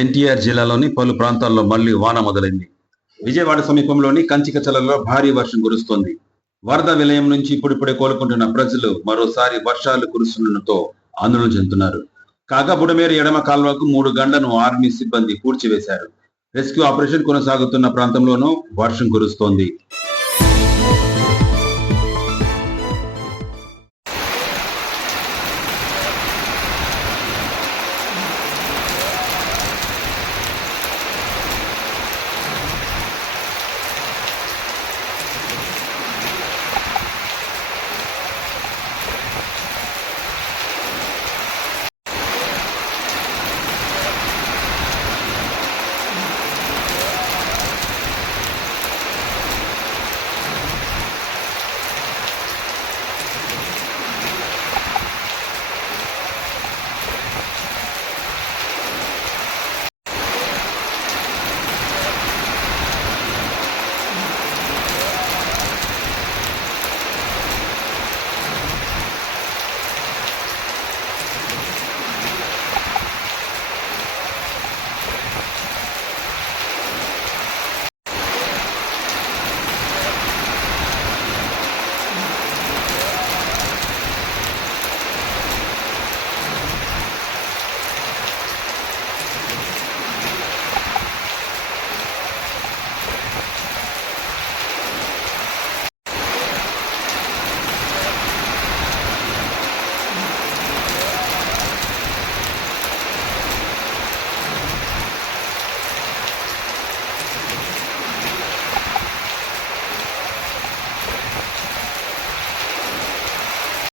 ఎన్టీఆర్ జిల్లాలోని పలు ప్రాంతాల్లో మళ్ళీ వాన మొదలైంది. విజయవాడ సమీపంలోని కంచికచలలో భారీ వర్షం కురుస్తోంది. వరద విలయం నుంచి ఇప్పుడిప్పుడే కోలుకుంటున్న ప్రజలు మరోసారి వర్షాలు కురుస్తుండటంతో ఆందోళన చెందుతున్నారు. కాగా బుడమేరు ఎడమ కాల్వకు మూడు గంటను ఆర్మీ సిబ్బంది పూడ్చివేశారు రెస్క్యూ ఆపరేషన్ కొనసాగుతున్న ప్రాంతంలోనూ వర్షం కురుస్తోంది.